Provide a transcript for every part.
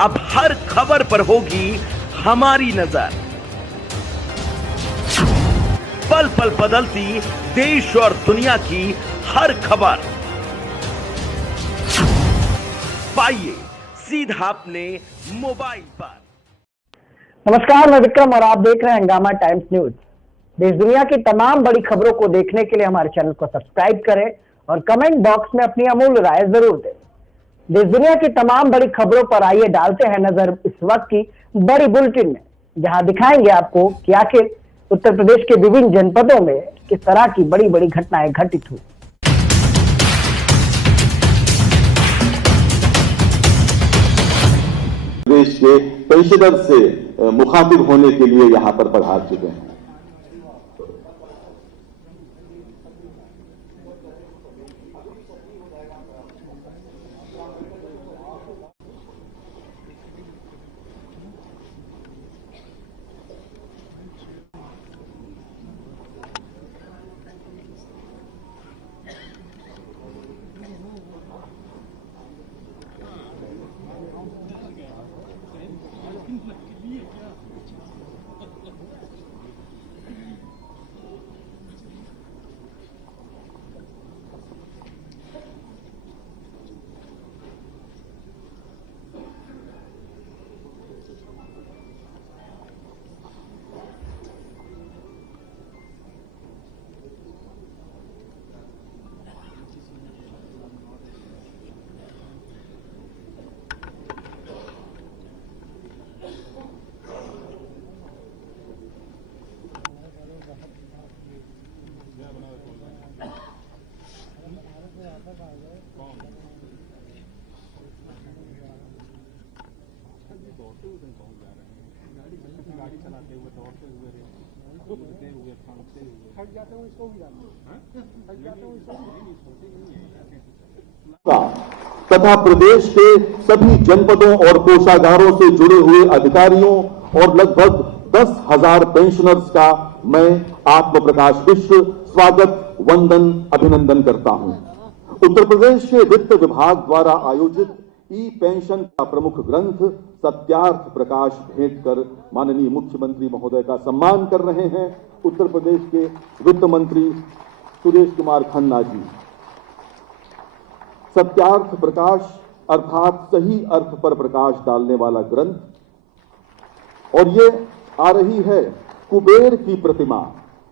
अब हर खबर पर होगी हमारी नजर। पल पल बदलती देश और दुनिया की हर खबर पाइए सीधा अपने मोबाइल पर। नमस्कार, मैं विक्रम और आप देख रहे हैं हंगामा टाइम्स न्यूज। देश दुनिया की तमाम बड़ी खबरों को देखने के लिए हमारे चैनल को सब्सक्राइब करें और कमेंट बॉक्स में अपनी अमूल्य राय जरूर दें। देश दुनिया की तमाम बड़ी खबरों पर आइए डालते हैं नजर इस वक्त की बड़ी बुलेटिन में, जहां दिखाएंगे आपको कि आखिर उत्तर प्रदेश के विभिन्न जनपदों में किस तरह की बड़ी बड़ी घटनाएं घटित हुई। प्रदेश के पेंशनर से मुखातिब होने के लिए यहां पर पधार चुके हैं। गाड़ी चलाते हुए दौड़ते हुए कूदते हुए फांदते हुए थक जाते हुए सो भी जाते तथा प्रदेश के सभी जनपदों और कोषागारों से जुड़े हुए अधिकारियों और लगभग 10,000 पेंशनर्स का मैं आत्म प्रकाश मिश्र स्वागत वंदन अभिनंदन करता हूं। उत्तर प्रदेश के वित्त विभाग द्वारा आयोजित ई पेंशन का प्रमुख ग्रंथ सत्यार्थ प्रकाश भेंट कर माननीय मुख्यमंत्री महोदय का सम्मान कर रहे हैं उत्तर प्रदेश के वित्त मंत्री सुरेश कुमार खन्ना जी। सत्यार्थ प्रकाश अर्थात सही अर्थ पर प्रकाश डालने वाला ग्रंथ। और ये आ रही है कुबेर की प्रतिमा।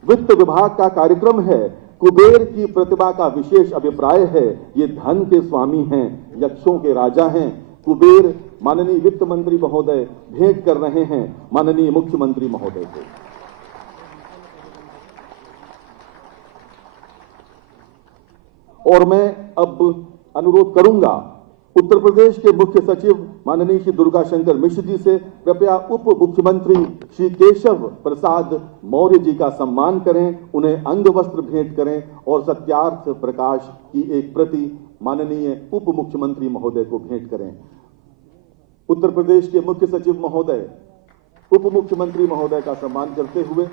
वित्त विभाग का कार्यक्रम है। कुबेर की प्रतिमा का विशेष अभिप्राय है, ये धन के स्वामी हैं, यक्षों के राजा हैं। कुबेर माननीय वित्त मंत्री महोदय भेंट कर रहे हैं माननीय मुख्यमंत्री महोदय को। और मैं अब अनुरोध करूंगा उत्तर प्रदेश के मुख्य सचिव माननीय श्री दुर्गा शंकर मिश्र जी से कृपया उप मुख्यमंत्री श्री केशव प्रसाद मौर्य जी का सम्मान करें, उन्हें अंग वस्त्र भेंट करें और सत्यार्थ प्रकाश की एक प्रति माननीय उप मुख्यमंत्री महोदय को भेंट करें। उत्तर प्रदेश के मुख्य सचिव महोदय उप मुख्यमंत्री महोदय का सम्मान करते हुए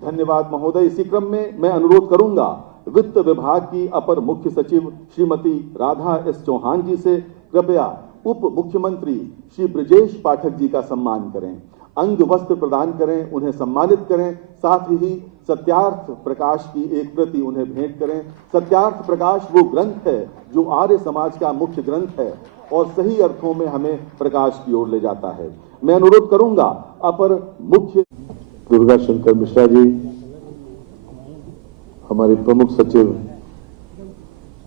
धन्यवाद महोदय। इसी क्रम में मैं अनुरोध करूंगा वित्त विभाग की अपर मुख्य सचिव श्रीमती राधा एस चौहान जी से कृपया उप मुख्यमंत्री श्री ब्रजेश पाठक जी का सम्मान करें, अंग वस्त्र प्रदान करें, उन्हें सम्मानित करें, साथ ही सत्यार्थ प्रकाश की एक प्रति उन्हें भेंट करें। सत्यार्थ प्रकाश वो ग्रंथ है जो आर्य समाज का मुख्य ग्रंथ है और सही अर्थों में हमें प्रकाश की ओर ले जाता है। मैं अनुरोध करूंगा अपर मुख्य दुर्गा शंकर मिश्रा जी, हमारे प्रमुख सचिव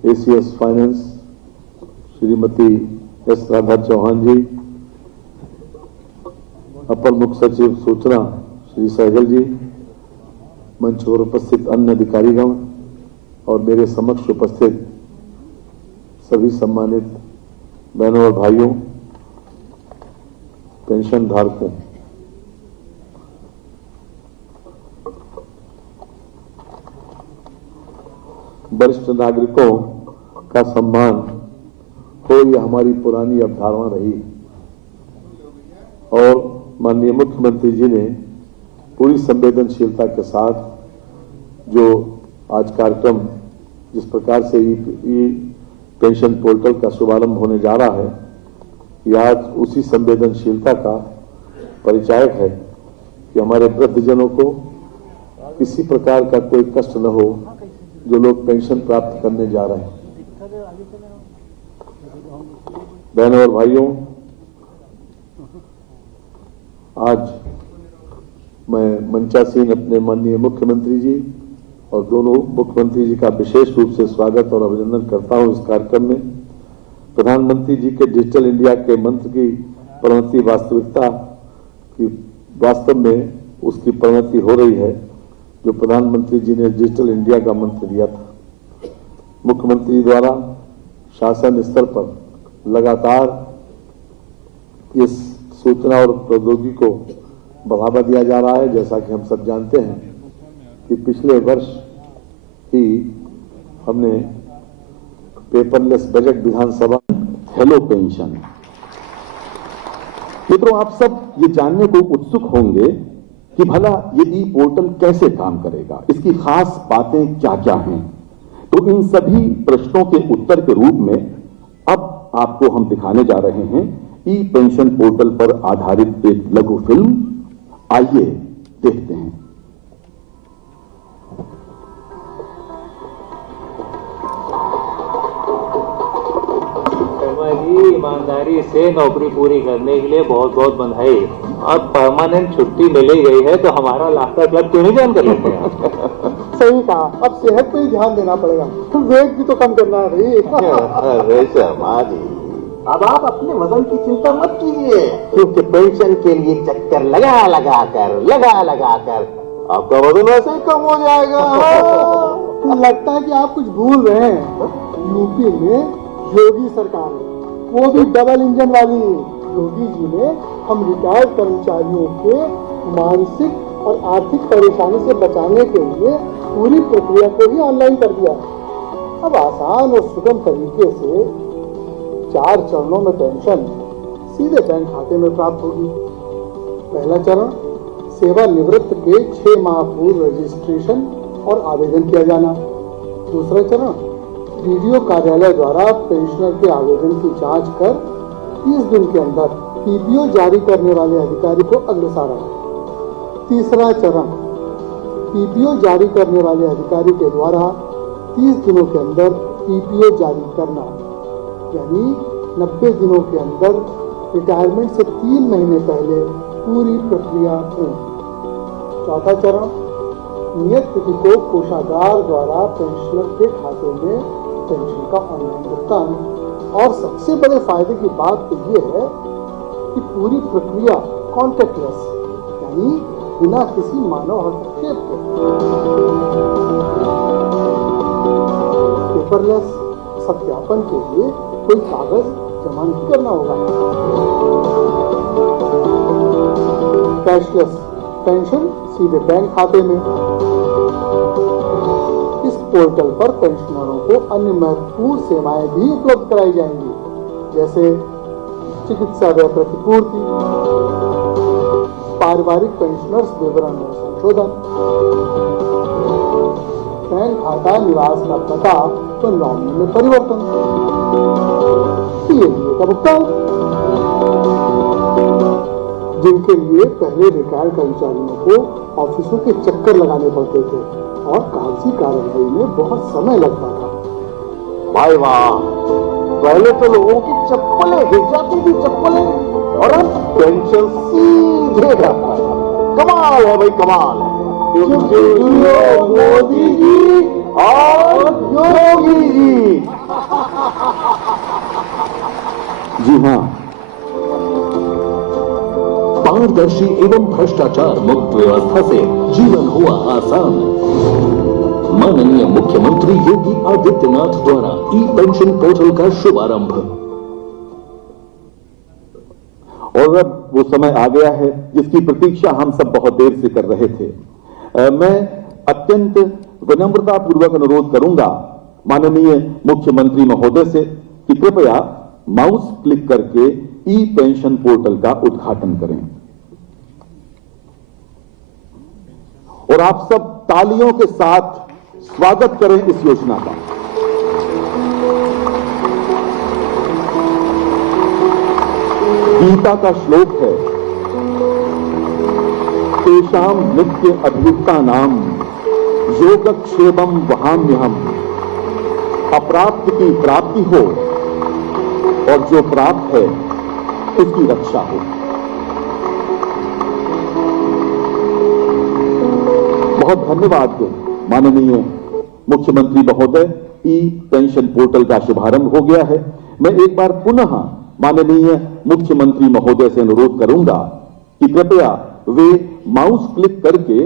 ACS finance Shrimati S Radha Chauhan ji, अपर मुख्य सचिव सूचना श्री सहगल जी, मंच पर उपस्थित अन्य अधिकारीगण और मेरे समक्ष उपस्थित सभी सम्मानित बहनों और भाइयों, पेंशन धारकों, वरिष्ठ नागरिकों का सम्मान हो, यह हमारी पुरानी अवधारणा रही और माननीय मुख्यमंत्री जी ने पूरी संवेदनशीलता के साथ जो आज कार्यक्रम जिस प्रकार से ई पेंशन पोर्टल का शुभारंभ होने जा रहा है, यह आज उसी संवेदनशीलता का परिचायक है कि हमारे वृद्धजनों को किसी प्रकार का कोई कष्ट न हो जो लोग पेंशन प्राप्त करने जा रहे हैं। बहनों और भाइयों, आज मैं मंचासीन अपने माननीय मुख्यमंत्री जी और दोनों मुख्यमंत्री जी का विशेष रूप से स्वागत और अभिनंदन करता हूं। इस कार्यक्रम में प्रधानमंत्री जी के डिजिटल इंडिया के मंत्र की परिणति वास्तविकता की वास्तव में उसकी परिणति हो रही है जो प्रधानमंत्री जी ने डिजिटल इंडिया का मंत्र दिया था। मुख्यमंत्री द्वारा शासन स्तर पर लगातार इस सूचना और प्रौद्योगिकी को बढ़ावा दिया जा रहा है। जैसा कि हम सब जानते हैं कि पिछले वर्ष ही हमने पेपरलेस बजट विधानसभा हेलो पेंशन। मित्रों, आप सब ये जानने को उत्सुक होंगे कि भला ये ई पोर्टल कैसे काम करेगा, इसकी खास बातें क्या क्या हैं। तो इन सभी प्रश्नों के उत्तर के रूप में अब आपको हम दिखाने जा रहे हैं ई पेंशन पोर्टल पर आधारित एक लघु फिल्म। आइए देखते हैं। ईमानदारी से नौकरी पूरी करने के लिए बहुत बहुत बधाई। अब परमानेंट छुट्टी मिली गई है तो हमारा लाफ्टर क्लब क्यों नहीं ज्वाइन कर लेते हैं? सही कहा, अब सेहत पे ही ध्यान देना पड़ेगा, वेट भी तो कम करना है भाई। अरे शर्मा जी, अब आप अपने वजन की चिंता मत कीजिए, क्योंकि पेंशन के लिए चक्कर लगा लगा कर आपका वजन वैसे ही कम हो जाएगा। लगता है कि आप कुछ भूल रहे हैं। यूपी में योगी सरकार है, वो भी डबल इंजन वाली। योगी जी ने हम रिटायर्ड कर्मचारियों के मानसिक और आर्थिक परेशानी से बचाने के लिए पूरी प्रक्रिया को ही ऑनलाइन कर दिया। अब आसान और सुगम तरीके से 4 चरणों में पेंशन सीधे बैंक खाते में प्राप्त होगी। पहला चरण, सेवानिवृत्त के 6 माह पूर्व रजिस्ट्रेशन और आवेदन किया जाना। दूसरा चरण, वीडियो कार्यालय द्वारा पेंशनर के आवेदन की जांच कर 30 दिन के अंदर पीपीओ जारी करने वाले अधिकारी को अग्रसारण। तीसरा चरण, पीपीओ जारी करने वाले अधिकारी के द्वारा 30 दिनों के अंदर पीपीओ जारी करना, यानी 90 दिनों के अंदर रिटायरमेंट से 3 महीने पहले पूरी प्रक्रिया पूर्ण। चौथा चरण, नियत तिथि को कोषागार द्वारा पेंशनर के खाते में पेंशन का ऑनलाइन भुगतान। और सबसे बड़े फायदे की बात तो ये है कि पूरी प्रक्रिया कॉन्टैक्टलेस, यानी बिना किसी मानव हस्तक्षेप के। पेपरलेस सत्यापन के लिए कोई कागज जमा नहीं करना होगा। कैशलेस पेंशन सीधे बैंक खाते में। इस पोर्टल पर पेंशनरों को अन्य महत्वपूर्ण सेवाएं भी उपलब्ध कराई जाएंगी, जैसे चिकित्सा व्यय प्रतिपूर्ति, पारिवारिक पेंशनर्स विवरण में संशोधन, बैंक खाता निवास का पता व नॉमिनी में परिवर्तन, पीएडीए का भुगतान। जिनके लिए पहले रिटायर्ड कर्मचारियों को ऑफिसों के चक्कर लगाने पड़ते थे और कागजी कार्रवाई में बहुत समय लगता था। भाई वाह, पहले तो लोगों की चप्पलें गिर जाती थी, चप्पलें, और अब पेंशन सीधे जाता है। कमाल है भाई, कमाल है। मोदी जी और योगी जी। जी हाँ, पारदर्शी एवं भ्रष्टाचार मुक्त व्यवस्था से जीवन हुआ आसान। माननीय मुख्यमंत्री योगी आदित्यनाथ द्वारा ई पेंशन पोर्टल का शुभारंभ। और अब वो समय आ गया है जिसकी प्रतीक्षा हम सब बहुत देर से कर रहे थे। मैं अत्यंत विनम्रता पूर्वक अनुरोध करूंगा माननीय मुख्यमंत्री महोदय से कि कृपया माउस क्लिक करके ई पेंशन पोर्टल का उद्घाटन करें और आप सब तालियों के साथ स्वागत करें इस योजना का। गीता का श्लोक है, तेषाम नित्य अभियुक्ता नाम योगक्षेमम वहाम्यहम। अप्राप्त की प्राप्ति हो और जो प्राप्त है उसकी रक्षा हो। बहुत धन्यवाद माननीय मुख्यमंत्री महोदय। ई पेंशन पोर्टल का शुभारंभ हो गया है। मैं एक बार पुनः माननीय मुख्यमंत्री महोदय से अनुरोध करूंगा कि कृपया वे माउस क्लिक करके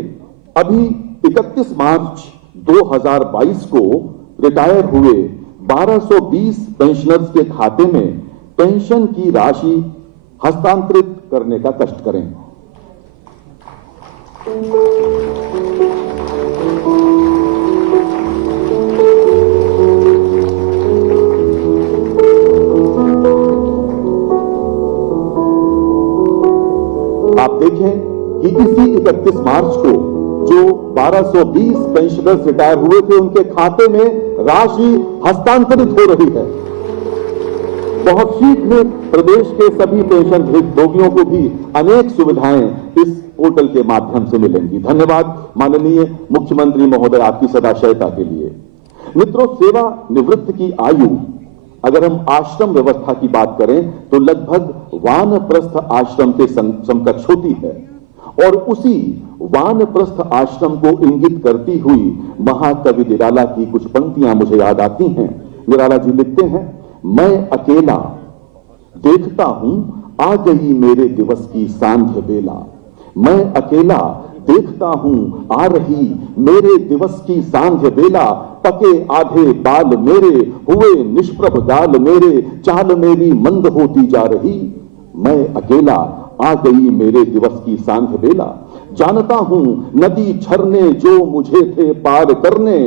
अभी 31 मार्च 2022 को रिटायर हुए 1220 पेंशनर्स के खाते में पेंशन की राशि हस्तांतरित करने का कष्ट करें। आप देखें कि इसी 31 मार्च को जो 1220 पेंशनर्स रिटायर हुए थे उनके खाते में राशि हस्तांतरित हो रही है। बहुत शीघ्र प्रदेश के सभी पेंशन भोगियों को भी अनेक सुविधाएं इस पोर्टल के माध्यम से मिलेंगी। धन्यवाद माननीय मुख्यमंत्री महोदय आपकी सदाशयता के लिए। मित्रों, सेवा निवृत्त की आयु अगर हम आश्रम व्यवस्था की बात करें तो लगभग वानप्रस्थ आश्रम के समकक्ष होती है और उसी वानप्रस्थ आश्रम को इंगित करती हुई महाकवि निराला की कुछ पंक्तियां मुझे याद आती हैं। निराला जी लिखते हैं, मैं अकेला देखता हूं आ गई मेरे दिवस की सांध्य बेला। मैं अकेला देखता हूं आ रही मेरे दिवस की सांध्य बेला। पके आधे बाल मेरे हुए निष्प्रभ गाल मेरे, चाल मेरी मंद होती जा रही। मैं अकेला आ गई मेरे दिवस की सांध्य बेला। जानता हूं नदी झरने जो मुझे थे पार करने,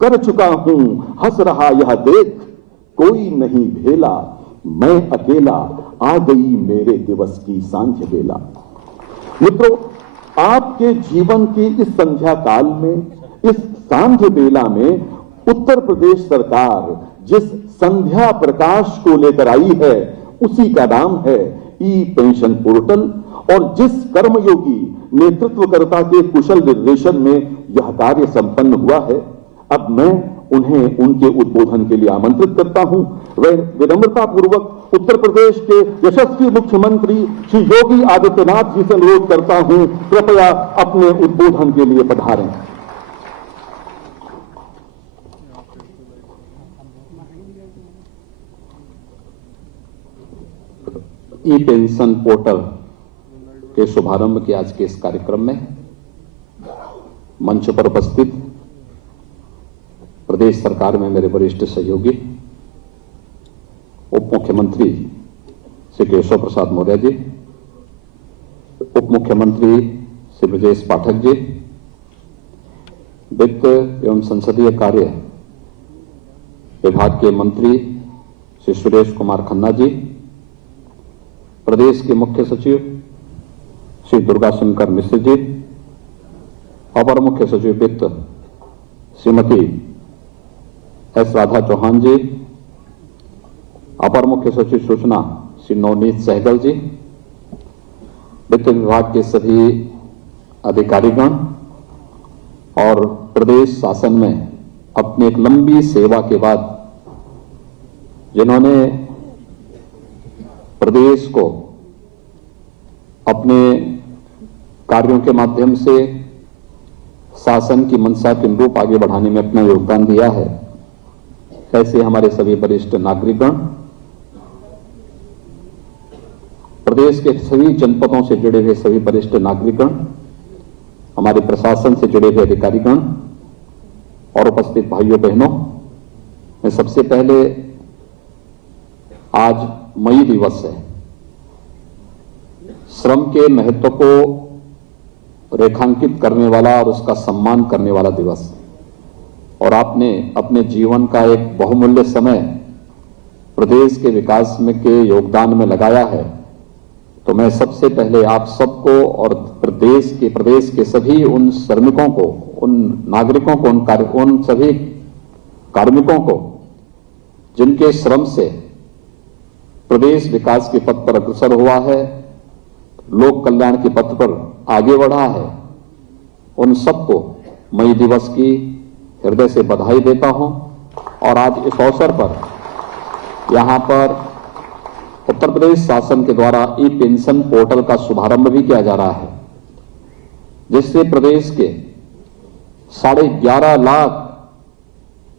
कर चुका हूं हंस रहा यह देख कोई नहीं भेला। मैं अकेला आ गई मेरे दिवस की सांध्य बेला। मित्रों, आपके जीवन के इस संध्या काल में, इस सांध्य बेला में उत्तर प्रदेश सरकार जिस संध्या प्रकाश को लेकर आई है उसी का नाम है ई पेंशन पोर्टल। और जिस कर्मयोगी नेतृत्वकर्ता के कुशल निर्देशन में यह कार्य संपन्न हुआ है, अब मैं उन्हें उनके उद्बोधन के लिए आमंत्रित करता हूं। वह विनम्रता पूर्वक उत्तर प्रदेश के यशस्वी मुख्यमंत्री श्री योगी आदित्यनाथ जी से अनुरोध करता हूं, कृपया अपने उद्बोधन के लिए पधारें। ई पेंशन पोर्टल के शुभारंभ के आज के इस कार्यक्रम में मंच पर उपस्थित प्रदेश सरकार में मेरे वरिष्ठ सहयोगी उप मुख्यमंत्री श्री केशव प्रसाद मौर्य जी, उप मुख्यमंत्री श्री ब्रजेश पाठक जी, वित्त एवं संसदीय कार्य विभाग के मंत्री श्री सुरेश कुमार खन्ना जी, प्रदेश के मुख्य सचिव श्री दुर्गा शंकर मिश्र जी, अपर मुख्य सचिव वित्त श्रीमती एस राधा चौहान जी, अपर मुख्य सचिव सूचना श्री नवनीत सहगल जी, वित्त विभाग के सभी अधिकारीगण और प्रदेश शासन में अपनी एक लंबी सेवा के बाद जिन्होंने प्रदेश को अपने कार्यों के माध्यम से शासन की मंशा के अनुरूप आगे बढ़ाने में अपना योगदान दिया है, ऐसे हमारे सभी वरिष्ठ नागरिकगण, प्रदेश के सभी जनपदों से जुड़े हुए सभी वरिष्ठ नागरिकगण, हमारे प्रशासन से जुड़े हुए अधिकारीगण और उपस्थित भाइयों बहनों, मैं सबसे पहले आज मई दिवस है, श्रम के महत्व को रेखांकित करने वाला और उसका सम्मान करने वाला दिवस, और आपने अपने जीवन का एक बहुमूल्य समय प्रदेश के विकास में के योगदान में लगाया है, तो मैं सबसे पहले आप सबको और प्रदेश के सभी उन श्रमिकों को, उन नागरिकों को, उन सभी कार्मिकों को जिनके श्रम से प्रदेश विकास के पथ पर अग्रसर हुआ है, लोक कल्याण के पथ पर आगे बढ़ा है, उन सबको मई दिवस की हृदय से बधाई देता हूं। और आज इस अवसर पर यहां पर उत्तर प्रदेश शासन के द्वारा ई पेंशन पोर्टल का शुभारंभ भी किया जा रहा है, जिससे प्रदेश के 11.5 लाख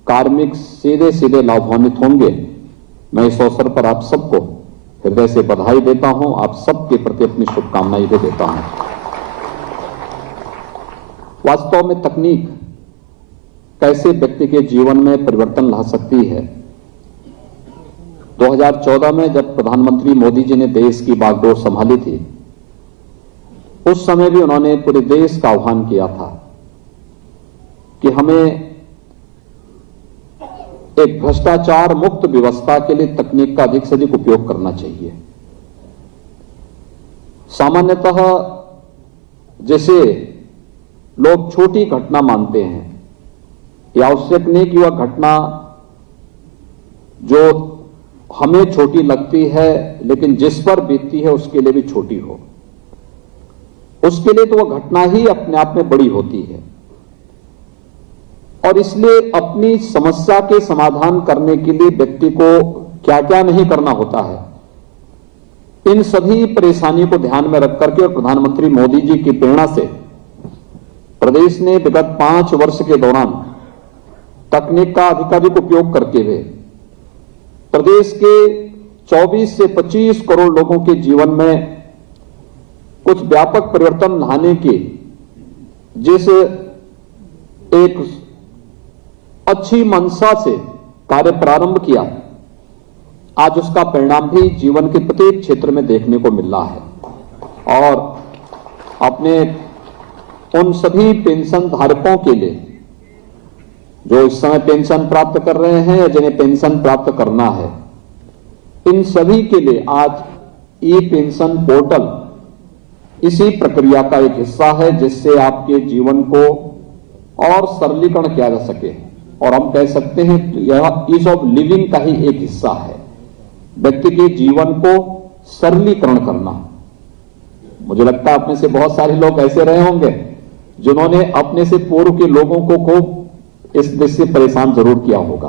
कार्मिक सीधे सीधे लाभान्वित होंगे। मैं इस अवसर पर आप सबको हृदय से बधाई देता हूं, आप सबके प्रति अपनी शुभकामनाएं भी देता हूं। वास्तव में तकनीक कैसे व्यक्ति के जीवन में परिवर्तन ला सकती है। 2014 में जब प्रधानमंत्री मोदी जी ने देश की बागडोर संभाली थी, उस समय भी उन्होंने पूरे देश का आह्वान किया था कि हमें एक भ्रष्टाचार मुक्त व्यवस्था के लिए तकनीक का अधिक से अधिक उपयोग करना चाहिए। सामान्यतः जैसे लोग छोटी घटना मानते हैं, यह आवश्यक नहीं कि वह घटना जो हमें छोटी लगती है लेकिन जिस पर बीतती है उसके लिए भी छोटी हो। उसके लिए तो वह घटना ही अपने आप में बड़ी होती है। और इसलिए अपनी समस्या के समाधान करने के लिए व्यक्ति को क्या क्या नहीं करना होता है, इन सभी परेशानियों को ध्यान में रख करके और प्रधानमंत्री मोदी जी की प्रेरणा से प्रदेश ने विगत 5 वर्ष के दौरान तकनीक का अधिकाधिक उपयोग करते हुए प्रदेश के 24 से 25 करोड़ लोगों के जीवन में कुछ व्यापक परिवर्तन लाने की जिस एक अच्छी मंशा से कार्य प्रारंभ किया, आज उसका परिणाम भी जीवन के प्रत्येक क्षेत्र में देखने को मिल रहा है। और अपने उन सभी पेंशन धारकों के लिए जो इस समय पेंशन प्राप्त कर रहे हैं या जिन्हें पेंशन प्राप्त करना है, इन सभी के लिए आज ई पेंशन पोर्टल इसी प्रक्रिया का एक हिस्सा है, जिससे आपके जीवन को और सरलीकरण किया जा सके। और हम कह सकते हैं यह ईज ऑफ लिविंग का ही एक हिस्सा है, व्यक्ति के जीवन को सरलीकरण करना। मुझे लगता है अपने से बहुत सारे लोग ऐसे रहे होंगे जिन्होंने अपने से पूर्व के लोगों को खूब इस देश से परेशान जरूर किया होगा,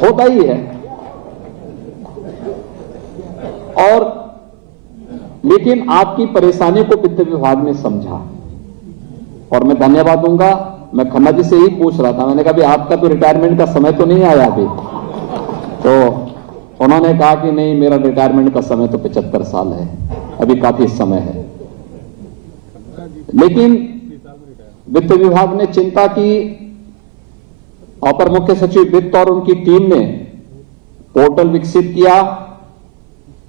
होता ही है। और लेकिन आपकी परेशानी को वित्त विभाग ने समझा और मैं धन्यवाद दूंगा। मैं खन्ना जी से ही पूछ रहा था, मैंने कहा भी आपका तो रिटायरमेंट का समय तो नहीं आया अभी, तो उन्होंने कहा कि नहीं, मेरा रिटायरमेंट का समय तो 75 साल है, अभी काफी समय है। लेकिन वित्त विभाग ने चिंता की, अपर मुख्य सचिव वित्त और उनकी टीम ने पोर्टल विकसित किया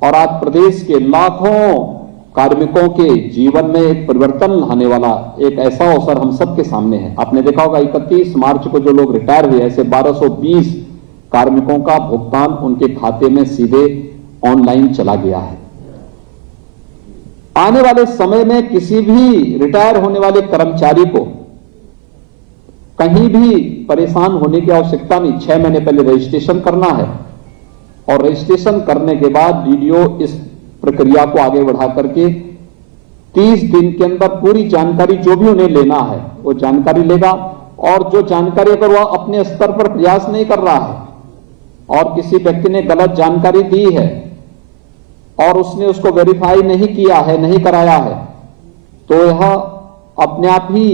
और आज प्रदेश के लाखों कार्मिकों के जीवन में एक परिवर्तन लाने वाला एक ऐसा अवसर हम सबके सामने है। आपने देखा होगा 31 मार्च को जो लोग रिटायर हुए, ऐसे 1220 कार्मिकों का भुगतान उनके खाते में सीधे ऑनलाइन चला गया है। आने वाले समय में किसी भी रिटायर होने वाले कर्मचारी को कहीं भी परेशान होने की आवश्यकता नहीं। 6 महीने पहले रजिस्ट्रेशन करना है और रजिस्ट्रेशन करने के बाद डीडीओ इस प्रक्रिया को आगे बढ़ा करके 30 दिन के अंदर पूरी जानकारी जो भी उन्हें लेना है वो जानकारी लेगा। और जो जानकारी अगर वह अपने स्तर पर प्रयास नहीं कर रहा है और किसी व्यक्ति ने गलत जानकारी दी है और उसने उसको वेरीफाई नहीं किया है, नहीं कराया है, तो यह अपने आप ही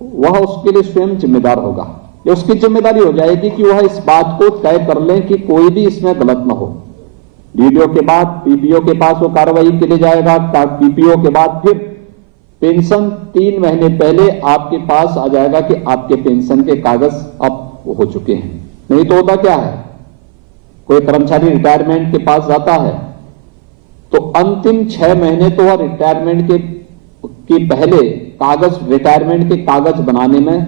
वह उसके लिए स्वयं जिम्मेदार होगा। ये उसकी जिम्मेदारी हो जाएगी कि वह इस बात को तय कर ले कि कोई भी इसमें गलत न हो। डीडीओ के बाद पीपीओ के पास वो कार्रवाई के लिए जाएगा, पीपीओ के बाद फिर पेंशन 3 महीने पहले आपके पास आ जाएगा कि आपके पेंशन के कागज अब हो चुके हैं। नहीं तो होता क्या है, कोई कर्मचारी रिटायरमेंट के पास जाता है तो अंतिम 6 महीने तो वह रिटायरमेंट के पहले कागज, रिटायरमेंट के कागज बनाने में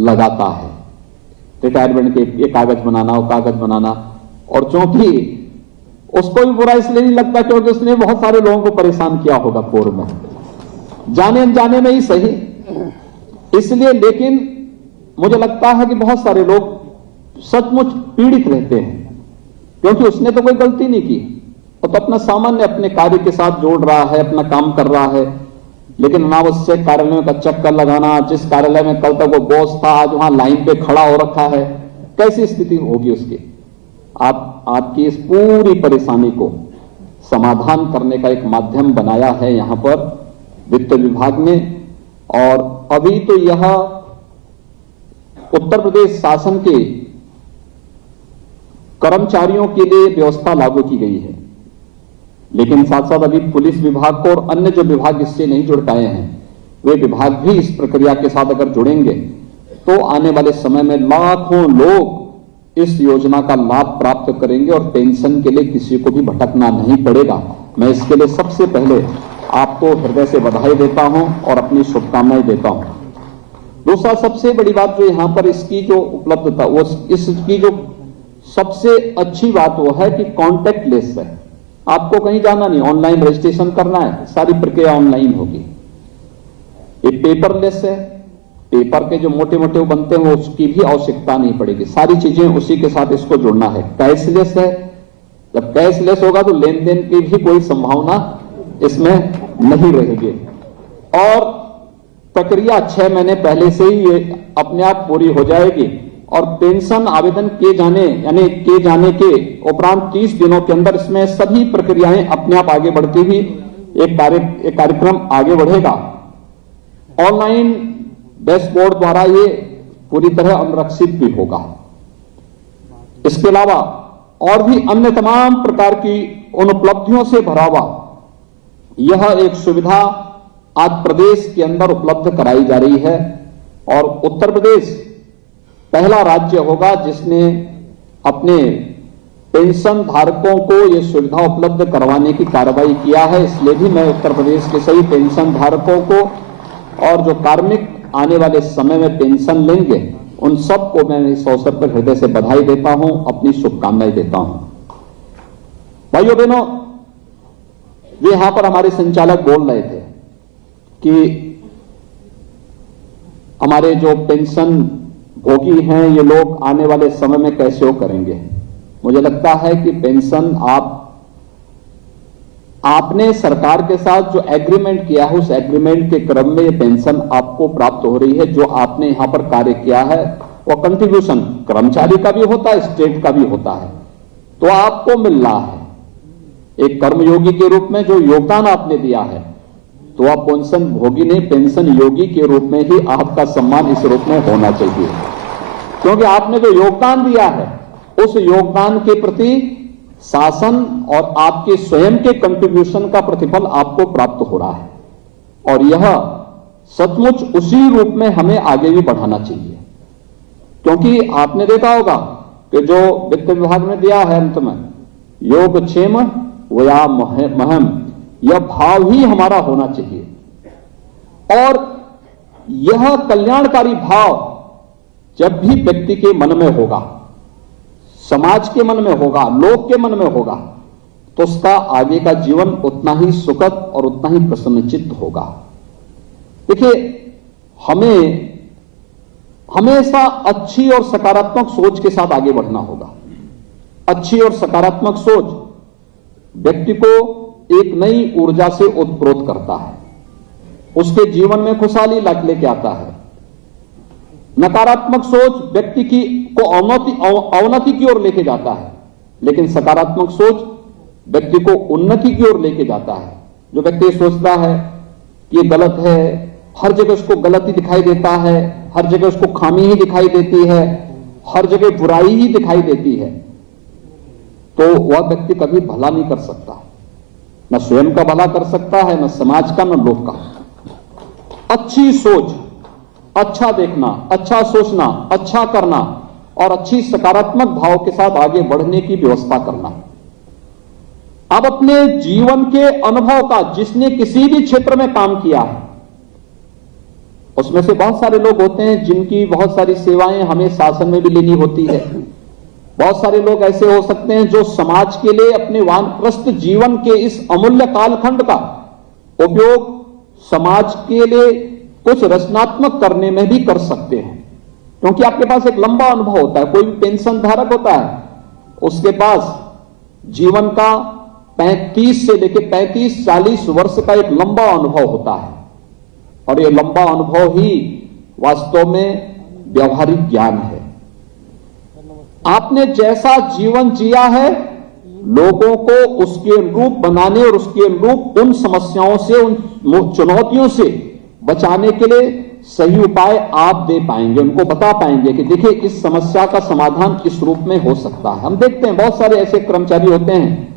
लगाता है। रिटायरमेंट के ये कागज बनाना, वो कागज बनाना, और चूंकि उसको भी बुरा इसलिए नहीं लगता क्योंकि उसने बहुत सारे लोगों को परेशान किया होगा पूर्व में, जाने अनजाने में ही सही, इसलिए। लेकिन मुझे लगता है कि बहुत सारे लोग सचमुच पीड़ित रहते हैं क्योंकि उसने तो कोई गलती नहीं की, वो तो अपना सामान्य अपने कार्य के साथ जोड़ रहा है, अपना काम कर रहा है। लेकिन अनावश्यक कार्यालयों का चक्कर लगाना, जिस कार्यालय में कल तक वो बॉस था आज वहां लाइन पे खड़ा हो रखा है, कैसी स्थिति होगी उसकी। आपकी इस पूरी परेशानी को समाधान करने का एक माध्यम बनाया है यहां पर वित्त विभाग ने। और अभी तो यह उत्तर प्रदेश शासन के कर्मचारियों के लिए व्यवस्था लागू की गई है, लेकिन साथ साथ अभी पुलिस विभाग को और अन्य जो विभाग इससे नहीं जुड़ पाए हैं वे विभाग भी इस प्रक्रिया के साथ अगर जुड़ेंगे तो आने वाले समय में लाखों लोग इस योजना का लाभ प्राप्त करेंगे और पेंशन के लिए किसी को भी भटकना नहीं पड़ेगा। मैं इसके लिए सबसे पहले आपको हृदय से बधाई देता हूं और अपनी शुभकामनाएं देता हूं। दूसरा सबसे बड़ी बात जो यहां पर इसकी जो उपलब्धता, वो इसकी जो सबसे अच्छी बात वो है कि कॉन्टैक्ट लेस है। आपको कहीं जाना नहीं, ऑनलाइन रजिस्ट्रेशन करना है, सारी प्रक्रिया ऑनलाइन होगी। ये पेपरलेस है, पेपर के जो मोटे मोटे बनते हैं उसकी भी आवश्यकता नहीं पड़ेगी, सारी चीजें उसी के साथ इसको जुड़ना है। कैशलेस है, जब कैशलेस होगा तो लेन देन की भी कोई संभावना इसमें नहीं रहेगी और प्रक्रिया 6 महीने पहले से ही ये अपने आप पूरी हो जाएगी और पेंशन आवेदन किए जाने के उपरांत 30 दिनों के अंदर इसमें सभी प्रक्रियाएं अपने आप आगे बढ़ती हुई एक कार्यक्रम आगे बढ़ेगा। ऑनलाइन डैशबोर्ड द्वारा ये पूरी तरह अनुरक्षित भी होगा। इसके अलावा और भी अन्य तमाम प्रकार की उन उपलब्धियों से भरा हुआ यह एक सुविधा आज प्रदेश के अंदर उपलब्ध कराई जा रही है और उत्तर प्रदेश पहला राज्य होगा जिसने अपने पेंशन धारकों को यह सुविधा उपलब्ध करवाने की कार्रवाई किया है। इसलिए भी मैं उत्तर प्रदेश के सभी पेंशन धारकों को और जो कार्मिक आने वाले समय में पेंशन लेंगे उन सबको मैं इस अवसर पर हृदय से बधाई देता हूं, अपनी शुभकामनाएं देता हूं। भाइयों बहनों, ये यहां पर हमारे संचालक बोल रहे थे कि हमारे जो पेंशन भोगी हैं ये लोग आने वाले समय में कैसे वो करेंगे। मुझे लगता है कि पेंशन आपने सरकार के साथ जो एग्रीमेंट किया है उस एग्रीमेंट के क्रम में ये पेंशन आपको प्राप्त हो रही है। जो आपने यहां पर कार्य किया है वो कंट्रीब्यूशन कर्मचारी का भी होता है, स्टेट का भी होता है, तो आपको मिल रहा है। एक कर्मयोगी के रूप में जो योगदान आपने दिया है तो आप पेंशन भोगी नहीं, पेंशन योगी के रूप में ही आपका सम्मान इस रूप में होना चाहिए, क्योंकि आपने जो योगदान दिया है उस योगदान के प्रति शासन और आपके स्वयं के कंट्रीब्यूशन का प्रतिफल आपको प्राप्त हो रहा है और यह सचमुच उसी रूप में हमें आगे भी बढ़ाना चाहिए। क्योंकि आपने देखा होगा कि जो वित्त विभाग ने दिया है अंत में योगक्षेम वया महम, यह भाव ही हमारा होना चाहिए और यह कल्याणकारी भाव जब भी व्यक्ति के मन में होगा, समाज के मन में होगा, लोक के मन में होगा, तो उसका आगे का जीवन उतना ही सुखद और उतना ही प्रसन्नचित्त होगा। देखिए, हमें हमेशा अच्छी और सकारात्मक सोच के साथ आगे बढ़ना होगा। अच्छी और सकारात्मक सोच व्यक्ति को एक नई ऊर्जा से उत्प्रोत करता है, उसके जीवन में खुशहाली लेके आता है। नकारात्मक सोच व्यक्ति को अवनति की ओर लेके जाता है, लेकिन सकारात्मक सोच व्यक्ति को उन्नति की ओर लेके जाता है। जो व्यक्ति सोचता है कि ये गलत है, हर जगह उसको गलती दिखाई देता है, हर जगह उसको खामी ही दिखाई देती है, हर जगह बुराई ही दिखाई देती है, तो वह व्यक्ति कभी भला नहीं कर सकता, न स्वयं का भला कर सकता है, न समाज का, न लोक का। अच्छी सोच, अच्छा देखना, अच्छा सोचना, अच्छा करना और अच्छी सकारात्मक भाव के साथ आगे बढ़ने की व्यवस्था करना। अब अपने जीवन के अनुभव का, जिसने किसी भी क्षेत्र में काम किया है, उसमें से बहुत सारे लोग होते हैं जिनकी बहुत सारी सेवाएं हमें शासन में भी लेनी होती है। बहुत सारे लोग ऐसे हो सकते हैं जो समाज के लिए अपने वानप्रस्थ जीवन के इस अमूल्य कालखंड का उपयोग समाज के लिए कुछ रचनात्मक करने में भी कर सकते हैं, क्योंकि आपके पास एक लंबा अनुभव होता है। कोई भी पेंशन धारक होता है, उसके पास जीवन का 35 से लेकर 35-40 वर्ष का एक लंबा अनुभव होता है और ये लंबा अनुभव ही वास्तव में व्यवहारिक ज्ञान है। आपने जैसा जीवन जिया है, लोगों को उसके अनुरूप बनाने और उसके अनुरूप उन समस्याओं से, उन चुनौतियों से बचाने के लिए सही उपाय आप दे पाएंगे, उनको बता पाएंगे कि देखिए इस समस्या का समाधान इस रूप में हो सकता है। हम देखते हैं बहुत सारे ऐसे कर्मचारी होते हैं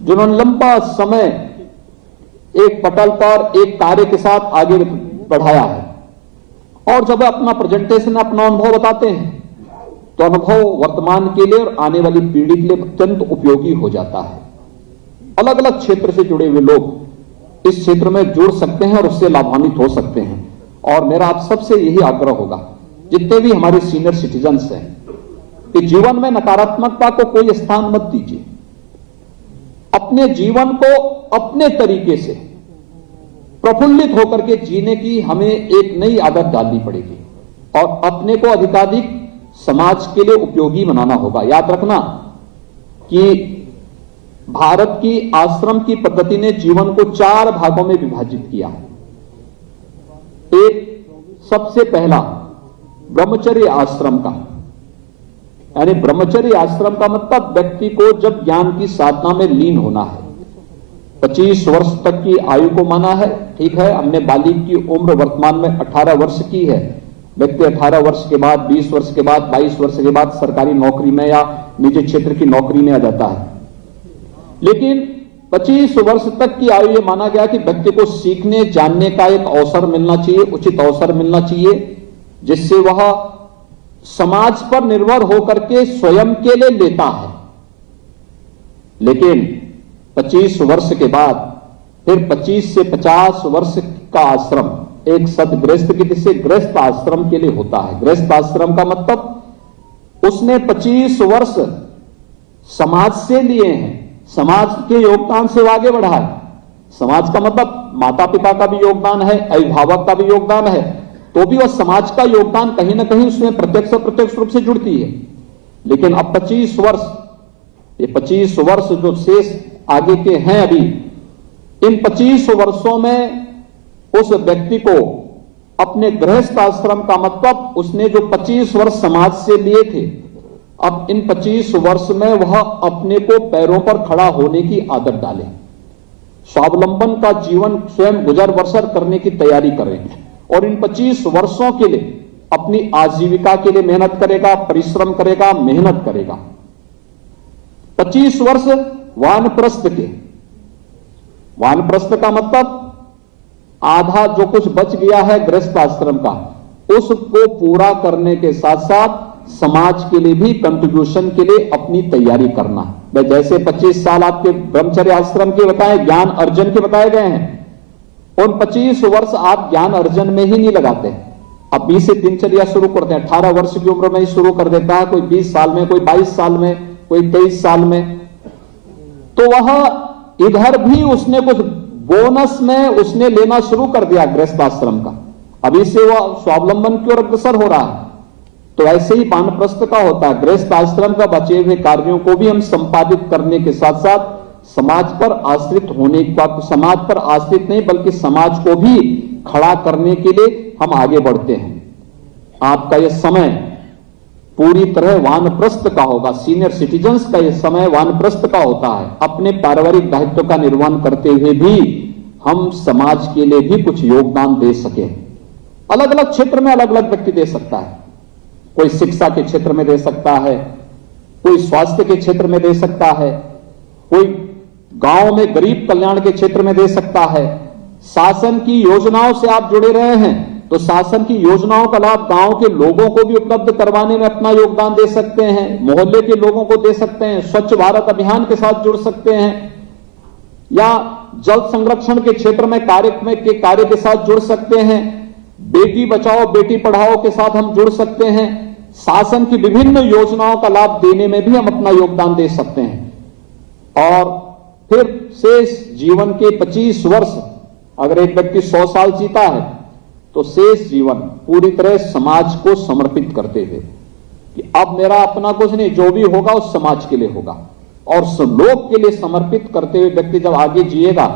जिन्होंने लंबा समय एक पटल पर एक कार्य के साथ आगे बढ़ाया है और जब अपना प्रेजेंटेशन, अपना अनुभव बताते हैं तो अनुभव वर्तमान के लिए और आने वाली पीढ़ी के लिए अत्यंत उपयोगी हो जाता है। अलग अलग क्षेत्र से जुड़े हुए लोग इस क्षेत्र में जुड़ सकते हैं और उससे लाभान्वित हो सकते हैं। और मेरा आप सबसे यही आग्रह होगा, जितने भी हमारे सीनियर सिटीजन्स हैं, कि जीवन में नकारात्मकता को कोई स्थान मत दीजिए। अपने जीवन को अपने तरीके से प्रफुल्लित होकर के जीने की हमें एक नई आदत डालनी पड़ेगी और अपने को अधिकाधिक समाज के लिए उपयोगी बनाना होगा। याद रखना कि भारत की आश्रम की पद्धति ने जीवन को 4 भागों में विभाजित किया है। एक, सबसे पहला ब्रह्मचर्य आश्रम का, यानी ब्रह्मचर्य आश्रम का मतलब व्यक्ति को जब ज्ञान की साधना में लीन होना है। 25 वर्ष तक की आयु को माना है, ठीक है। हमने बालिग की उम्र वर्तमान में 18 वर्ष की है। व्यक्ति 18 वर्ष के बाद, 20 वर्ष के बाद, 22 वर्ष के बाद सरकारी नौकरी में या निजी क्षेत्र की नौकरी में आ जाता है। लेकिन 25 वर्ष तक की आयु ये माना गया कि व्यक्ति को सीखने जानने का एक अवसर मिलना चाहिए, उचित अवसर मिलना चाहिए, जिससे वह समाज पर निर्भर होकर के स्वयं के लिए लेता है। लेकिन 25 वर्ष के बाद फिर 25 से 50 वर्ष का आश्रम एक सदगृहस्थ की जिससे गृहस्थ आश्रम के लिए होता है। गृहस्थ आश्रम का मतलब उसने 25 वर्ष समाज से लिए हैं, समाज के योगदान से वो आगे बढ़ा है। समाज का मतलब माता पिता का भी योगदान है, अभिभावक का भी योगदान है, तो भी वह समाज का योगदान कहीं ना कहीं उसमें प्रत्यक्ष अप्रत्यक्ष रूप से जुड़ती है। लेकिन अब 25 वर्ष, ये 25 वर्ष जो शेष आगे के हैं अभी, इन 25 वर्षों में उस व्यक्ति को अपने गृहस्थ आश्रम का मतलब उसने जो 25 वर्ष समाज से लिए थे, अब इन 25 वर्ष में वह अपने को पैरों पर खड़ा होने की आदत डाले, स्वावलंबन का जीवन स्वयं गुजर बसर करने की तैयारी करें और इन 25 वर्षों के लिए अपनी आजीविका के लिए मेहनत करेगा, परिश्रम करेगा, मेहनत करेगा। 25 वर्ष वानप्रस्थ के, वानप्रस्थ का मतलब आधा जो कुछ बच गया है गृहस्थ आश्रम का, उसको पूरा करने के साथ साथ समाज के लिए भी कंट्रीब्यूशन के लिए अपनी तैयारी करना। जैसे 25 साल आपके ब्रह्मचर्य आश्रम के बताए, ज्ञान अर्जन के बताए गए हैं, उन 25 वर्ष आप ज्ञान अर्जन में ही नहीं लगाते। अब 20 से दिनचर्या शुरू करते हैं, 18 वर्ष की उम्र में ही शुरू कर देता है, कोई 20 साल में, कोई 22 साल में, कोई 23 साल में, तो वह इधर भी उसने कुछ बोनस में उसने लेना शुरू कर दिया गृहस्थ आश्रम का। अभी से वह स्वावलंबन की ओर अग्रसर हो रहा है। तो ऐसे ही वानप्रस्थ का होता है, गृहस्थ आश्रम का बचे हुए कार्यों को भी हम संपादित करने के साथ साथ समाज पर आश्रित होने का, समाज पर आश्रित नहीं बल्कि समाज को भी खड़ा करने के लिए हम आगे बढ़ते हैं। आपका यह समय पूरी तरह वानप्रस्थ का होगा, सीनियर सिटीजन्स का यह समय वानप्रस्थ का होता है। अपने पारिवारिक दायित्व का निर्वहन करते हुए भी हम समाज के लिए भी कुछ योगदान दे सके। अलग अलग क्षेत्र में अलग अलग व्यक्ति दे सकता है, कोई शिक्षा के क्षेत्र में दे सकता है, कोई स्वास्थ्य के क्षेत्र में दे सकता है, कोई गांव में गरीब कल्याण के क्षेत्र में दे सकता है। शासन की योजनाओं से आप जुड़े रहे हैं तो शासन की योजनाओं का लाभ गांव के लोगों को भी उपलब्ध करवाने में अपना योगदान दे सकते हैं, मोहल्ले के लोगों को दे सकते हैं, स्वच्छ भारत अभियान के साथ जुड़ सकते हैं, या जल संरक्षण के क्षेत्र में कार्य के साथ जुड़ सकते हैं, बेटी बचाओ बेटी पढ़ाओ के साथ हम जुड़ सकते हैं। शासन की विभिन्न योजनाओं का लाभ देने में भी हम अपना योगदान दे सकते हैं। और फिर शेष जीवन के 25 वर्ष, अगर एक व्यक्ति 100 साल जीता है तो शेष जीवन पूरी तरह समाज को समर्पित करते हुए कि अब मेरा अपना कुछ नहीं, जो भी होगा उस समाज के लिए होगा। और लोक के लिए समर्पित करते हुए व्यक्ति जब आगे जिएगा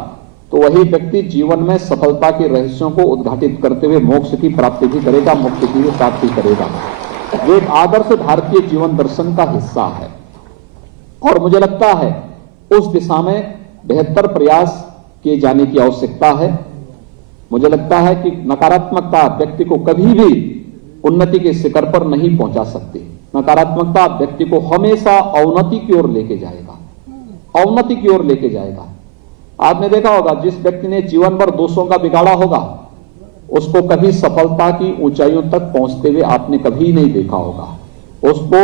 तो वही व्यक्ति जीवन में सफलता के रहस्यों को उद्घाटित करते हुए मोक्ष की प्राप्ति भी करेगा, मुक्ति की भी प्राप्ति करेगा। ये एक आदर्श भारतीय जीवन दर्शन का हिस्सा है और मुझे लगता है उस दिशा में बेहतर प्रयास किए जाने की आवश्यकता है। मुझे लगता है कि नकारात्मकता व्यक्ति को कभी भी उन्नति के शिखर पर नहीं पहुंचा सकती। नकारात्मकता व्यक्ति को हमेशा अवनति की ओर लेके जाएगा, अवनति की ओर लेके जाएगा। आपने देखा होगा जिस व्यक्ति ने जीवन भर दोषों का बिगाड़ा होगा उसको कभी सफलता की ऊंचाइयों तक पहुंचते हुए आपने कभी नहीं देखा होगा। उसको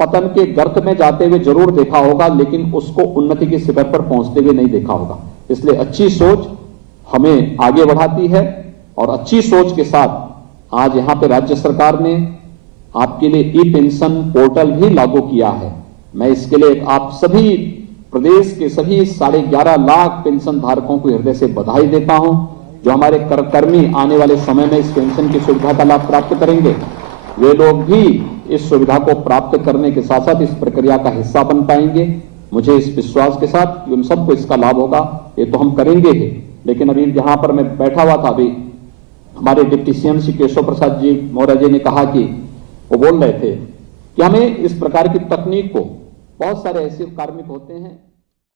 पतन के गर्त में जाते हुए जरूर देखा होगा, लेकिन उसको उन्नति के शिखर पर पहुंचते हुए नहीं देखा होगा। इसलिए अच्छी सोच हमें आगे बढ़ाती है और अच्छी सोच के साथ आज यहां पे राज्य सरकार ने आपके लिए ई पेंशन पोर्टल भी लागू किया है। मैं इसके लिए आप सभी प्रदेश के सभी 11.5 लाख पेंशन धारकों को हृदय से बधाई देता हूं। जो हमारे कर्मी आने वाले समय में इस पेंशन की सुविधा का लाभ प्राप्त करेंगे वे लोग भी इस सुविधा को प्राप्त करने के साथ साथ इस प्रक्रिया का हिस्सा बन पाएंगे। मुझे इस विश्वास के साथ कि उन सबको इसका लाभ होगा, ये तो हम करेंगे ही। लेकिन अभी जहां पर मैं बैठा हुआ था, अभी हमारे डिप्टी सीएम श्री केशव प्रसाद जी मौर्य जी ने कहा कि वो बोल रहे थे कि हमें इस प्रकार की तकनीक को, बहुत सारे ऐसे कार्मिक होते हैं